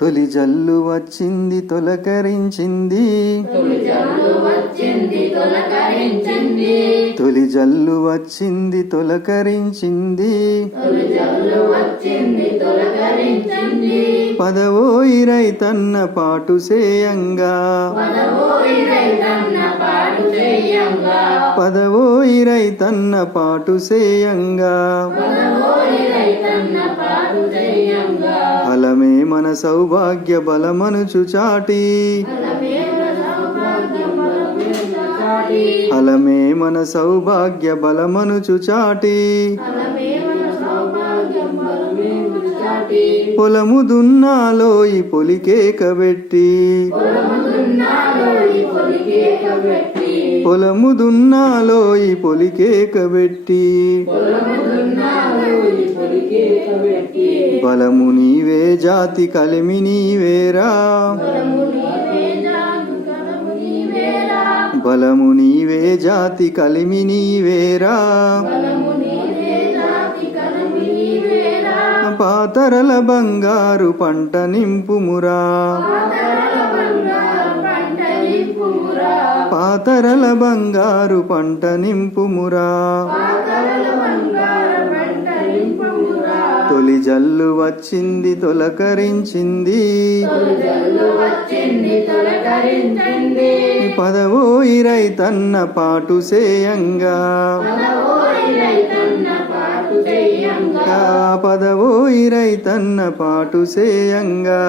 తొలి జల్లు వచ్చింది తొలకరించింది. తొలి జల్లు వచ్చింది తొలకరించింది. తొలి జల్లు వచ్చింది పదవోయి రైతన్న పాటు సేయంగా. పదవోయి రైతన్న పాటు సేయంగా. ఫలమే మన సౌభాగ్య బలమనుచు చాటి. ఫలమే మన సౌభాగ్య బలమనుచు చాటి. పొలము పొలముదున్నాలో ఈ పొలికేక పెట్టి పొలము దున్నాలోయి పొలికేక పెట్టి బలము నీవే జాతి కలిమి నీవేరా. బలము నీవే జాతి కలము నీవేరా. పాతరల బంగారు పంట నింపుమురా. పాతరల బంగారు పంట నింపుమురా. జల్లు వచ్చింది తొలకరించింది. తొలి జల్లు వచ్చింది తొలకరించింది. పదవోయి రైతన్న పాటు సేయంగా. పదవోయి రైతన్న పాటు చెయ్యంగా ఆ పదవోయి రైతన్న పాటు సేయంగా.